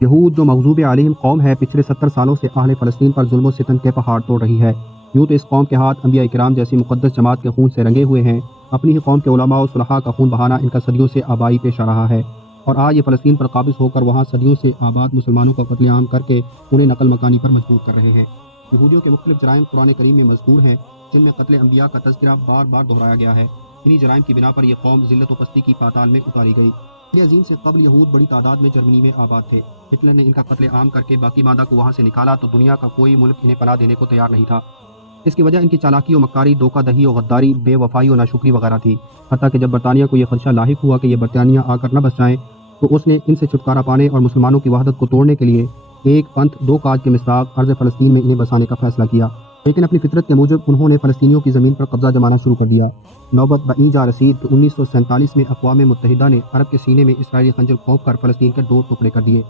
यहूद जो मग़ज़ूब अलैहिम कौम है, पिछले 70 सालों से अहले फ़लस्तीन पर ज़ुल्म व सितम के पहाड़ तोड़ रही है। यूँ तो इस कौम के हाथ अंबिया इकराम जैसी मुक़द्दस जमात के खून से रंगे हुए हैं। अपनी ही कौम के उलमा और सुलहा का खून बहाना इनका सदियों से आबाई पेशा रहा है और आज ये फ़लस्तीन पर काबिज़ होकर वहाँ सदियों से आबाद मुसलमानों को कत्लेआम करके उन्हें नकल मकानी पर मजबूर कर रहे हैं। यहूदियों के मुख्तलिफ जराइम कुरान करीम में मज़कूर हैं, जिनमें कत्ल अंबिया का तज़किरा बार बार दोहराया गया है। इन्हीं जराइम की बिना पर यह कौम ज़िल्लत व पस्ती की पाताल में उतारी गई। ये अजीम से कब्ल यहूद बड़ी तादाद में जर्मनी में आबाद थे। हिटलर ने इनका कत्ले आम करके बाकी मादा को वहाँ से निकाला तो दुनिया का कोई मुल्क इन्हें पनाह देने को तैयार नहीं था। इसकी वजह इनकी चालाकी और मक्कारी, धोखाधही और गद्दारी, बेवफाई और नाशुक्री वगैरह थी। हत्ता कि जब बरतानिया को यह खदशा लाहिक हुआ कि ये बरतानिया आकर न बच जाएं, तो उसने इनसे छुटकारा पाने और मुसलमानों की वहदत को तोड़ने के लिए एक पंथ दो काज के मिसदाक अर्ज़ फ़लस्तीन में इन्हें बसाने का फैसला किया। लेकिन अपनी फितरत के मूजब उन्होंने फ़लस्तीनियों की ज़मीन पर कब्जा जमाना शुरू कर दिया। नौबत बई जा रसीद कि 1947 में अक़वाम मुत्तहिदा ने अरब के सीने में इसराइली खंजर घोंप कर फ़लस्तीन के 2 टुकड़े कर दिए।